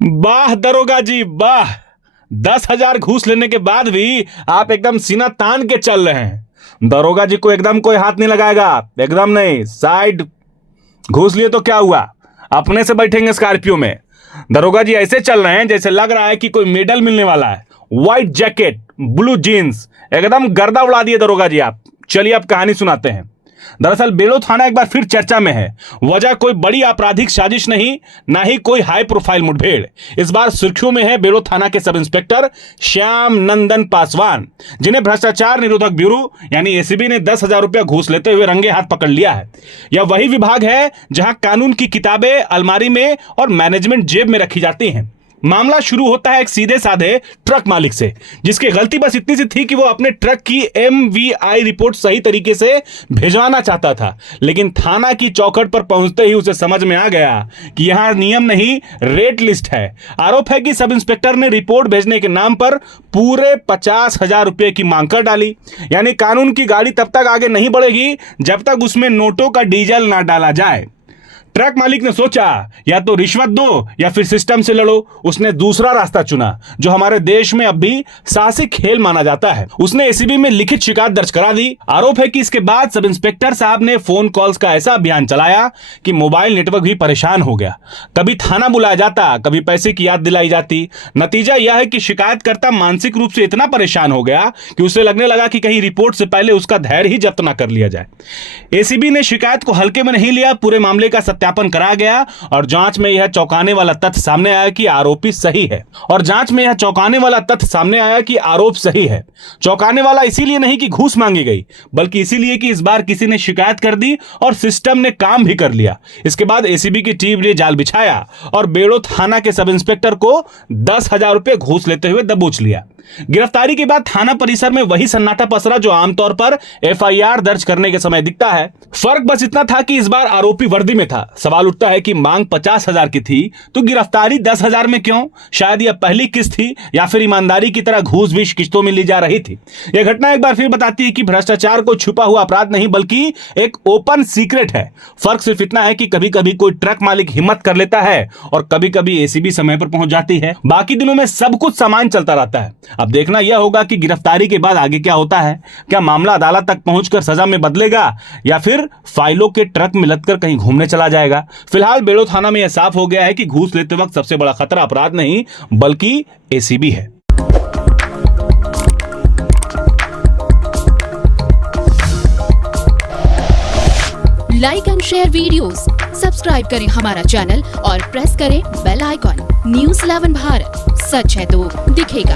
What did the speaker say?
वाह दरोगा जी वाह। 10,000 घूस लेने के बाद भी आप एकदम सीना तान के चल रहे हैं। दरोगा जी को एकदम कोई हाथ नहीं लगाएगा, एकदम नहीं। साइड घूस लिए तो क्या हुआ, अपने से बैठेंगे स्कॉर्पियो में। दरोगा जी ऐसे चल रहे हैं जैसे लग रहा है कि कोई मेडल मिलने वाला है। व्हाइट जैकेट, ब्लू जीन्स, एकदम गर्दा उड़ा दिए दरोगा जी आप। चलिए अब कहानी सुनाते हैं। दरअसल बेड़ो थाना एक बार फिर चर्चा में है। वजह कोई बड़ी आपराधिक साजिश नहीं, ना ही कोई हाई प्रोफाइल मुठभेड़। इस बार सुर्खियों में है बेड़ो थाना के सब इंस्पेक्टर श्याम नंदन पासवान, जिन्हें भ्रष्टाचार निरोधक ब्यूरो यानी एसीबी ने 10,000 रुपया घूस लेते हुए रंगे हाथ पकड़ लिया है। यह वही विभाग है जहां कानून की किताबें अलमारी में और मैनेजमेंट जेब में रखी जाती हैं। मामला शुरू होता है एक सीधे साधे ट्रक मालिक से, जिसकी गलती बस इतनी सी थी कि वो अपने ट्रक की MVI रिपोर्ट सही तरीके से भिजवाना चाहता था। लेकिन थाना की चौखट पर पहुंचते ही उसे समझ में आ गया कि यहां नियम नहीं, रेट लिस्ट है। आरोप है कि सब इंस्पेक्टर ने रिपोर्ट भेजने के नाम पर पूरे 50,000 रुपए की मांग कर डाली। यानी कानून की गाड़ी तब तक आगे नहीं बढ़ेगी जब तक उसमें नोटों का डीजल ना डाला जाए। ट्रक मालिक ने सोचा या तो रिश्वत दो या फिर सिस्टम से लड़ो। उसने दूसरा रास्ता चुना, जो हमारे देश में अब भी साहसिक खेल माना जाता है। उसने एसीबी में लिखित शिकायत दर्ज करा दी। आरोप है कि इसके बाद सब इंस्पेक्टर साहब ने फोन कॉल्स का ऐसा अभियान चलाया कि मोबाइल नेटवर्क भी परेशान हो गया। कभी थाना बुलाया जाता, कभी पैसे की याद दिलाई जाती। नतीजा यह है कि शिकायतकर्ता मानसिक रूप से इतना परेशान हो गया कि उसे लगने लगा कि कहीं रिपोर्ट से पहले उसका धैर्य ही जब्त ना कर लिया जाए। एसीबी ने शिकायत को हल्के में नहीं लिया, पूरे मामले का सत्यापन कराया गया और जांच में यह चौंकाने वाला तथ्य सामने आया कि आरोपी सही है। आरोप सही है। चौंकाने वाला इसीलिए नहीं कि घूस मांगी गई, बल्कि इसीलिए कि इस बार किसी ने शिकायत कर दी और सिस्टम ने काम भी कर लिया। इसके बाद एसीबी की टीम ने जाल बिछाया और बेड़ो थाना के सब इंस्पेक्टर को 10,000 रुपए घूस लेते हुए दबोच लिया। गिरफ्तारी के बाद थाना परिसर में वही सन्नाटा पसरा जो आमतौर पर FIR दर्ज करने के समय दिखता है। फर्क बस इतना था कि इस बार आरोपी वर्दी में था। सवाल उठता है कि मांग 50,000 की थी तो गिरफ्तारी 10,000 में क्यों? शायद यह पहली किस्त थी या फिर ईमानदारी की तरह घूस भी किस्तों में ली जा रही थी। यह घटना एक बार फिर बताती है कि भ्रष्टाचार को छुपा हुआ अपराध नहीं बल्कि एक ओपन सीक्रेट है। फर्क सिर्फ इतना है कि कभी कभी कोई ट्रक मालिक हिम्मत कर लेता है और कभी कभी एसीबी समय पर पहुंच जाती है। बाकी दिनों में सब कुछ सामान चलता रहता है। अब देखना यह होगा कि गिरफ्तारी के बाद आगे क्या होता है। क्या मामला अदालत तक पहुंचकर सजा में बदलेगा या फिर फाइलों के ट्रक में लदकर कहीं घूमने चला जाएगा? फिलहाल बेड़ो थाना में यह साफ हो गया है कि घूस लेते वक्त सबसे बड़ा खतरा अपराध नहीं बल्कि एसीबी है। Like and share videos, subscribe करें हमारा चैनल और प्रेस करें बेल आइकॉन। News 11 भारत, सच है तो दिखेगा।